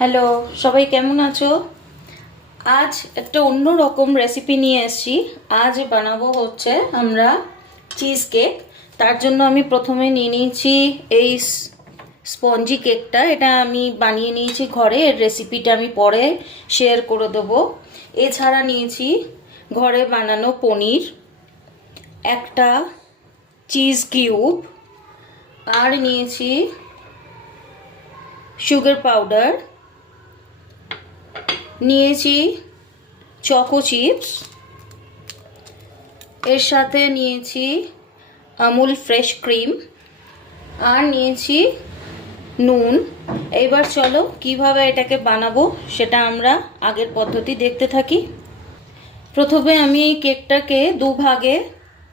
Hello, সবাই কেমন আছো? আজ একটা অন্য রকম রেসিপি নিয়ে এসেছি। আজ বানাবো হচ্ছে আমরা চিজ কেক। তার জন্য আমি প্রথমে নিয়ে নিয়েছি এই স্পঞ্জি কেকটা। এটা আমি বানিয়ে নিয়েছি ঘরে। এর রেসিপিটা আমি পরে শেয়ার করে দেবো। এছাড়া নিয়েছি ঘরে বানানো পনির, একটা চিজ কিউব, আর নিয়েছি সুগার পাউডার, নিয়েছি চকো চিপস, এর সাথে নিয়েছি আমুল ফ্রেশ ক্রিম, আর নিয়েছি নুন। এবার চলো কিভাবে এটাকে বানাবো সেটা আমরা আগের পদ্ধতি দেখতে থাকি। প্রথমে আমি এই কেকটাকে দুভাগে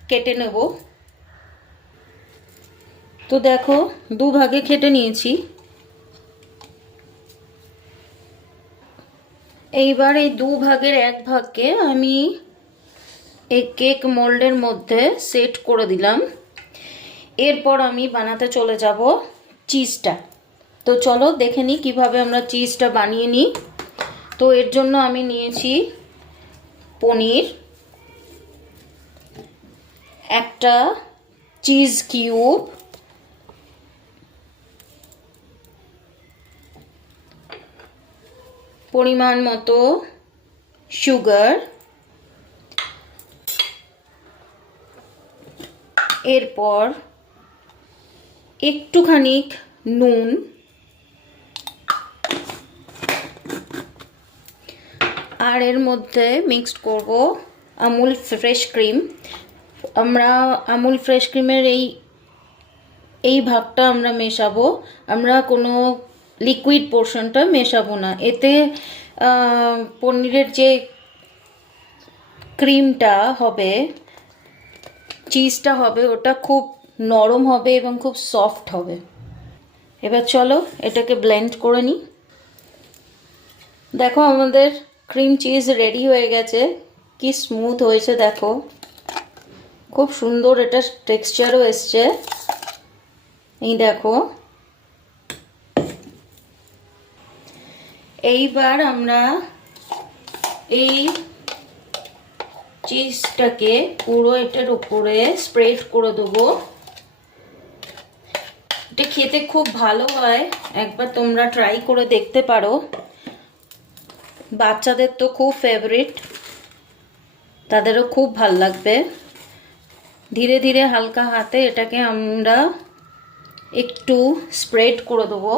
কেটে নেব। তো দেখো, দুভাগে কেটে নিয়েছি। এইবার এই দুভাগের এক ভাগকে আমি এই কেক মোল্ডের মধ্যে সেট করে দিলাম। এরপর আমি বানাতে চলে যাব চিজটা। তো চলো দেখে নিই কীভাবে আমরা চিজটা বানিয়ে নিই। তো এর জন্য আমি নিয়েছি পনির, একটা চিজ কিউব, পরিমাণ মতো সুগার, এরপর একটুখানি নুন, আর এর মধ্যে মিক্সড করব আমুল ফ্রেশ ক্রিম। আমরা আমুল ফ্রেশ ক্রিমের এই ভাগটা আমরা মেশাবো, আমরা কোনো লিকুইড পোর্শনটা মেশাবো না। এতে পনিরের যে ক্রিমটা হবে, চিজটা হবে, ওটা খুব নরম হবে এবং খুব সফট হবে। এবার চলো এটাকে ব্লেন্ড করে নিই। দেখো আমাদের ক্রিম চিজ রেডি হয়ে গেছে। কি স্মুথ হয়েছে দেখো, খুব সুন্দর এটা টেক্সচারও এসছে। এই দেখো, এইবার আমরা এই চিজটাকে পুরো এটার উপরে স্প্রেড করে দেবো। এটা খেতে খুব ভালো হয়, একবার তোমরা ট্রাই করে দেখতে পারো। বাচ্চাদের তো খুব ফেভারিট, তাদেরও খুব ভাল লাগবে। ধীরে ধীরে হালকা হাতে এটাকে আমরা একটু স্প্রেড করে দেবো।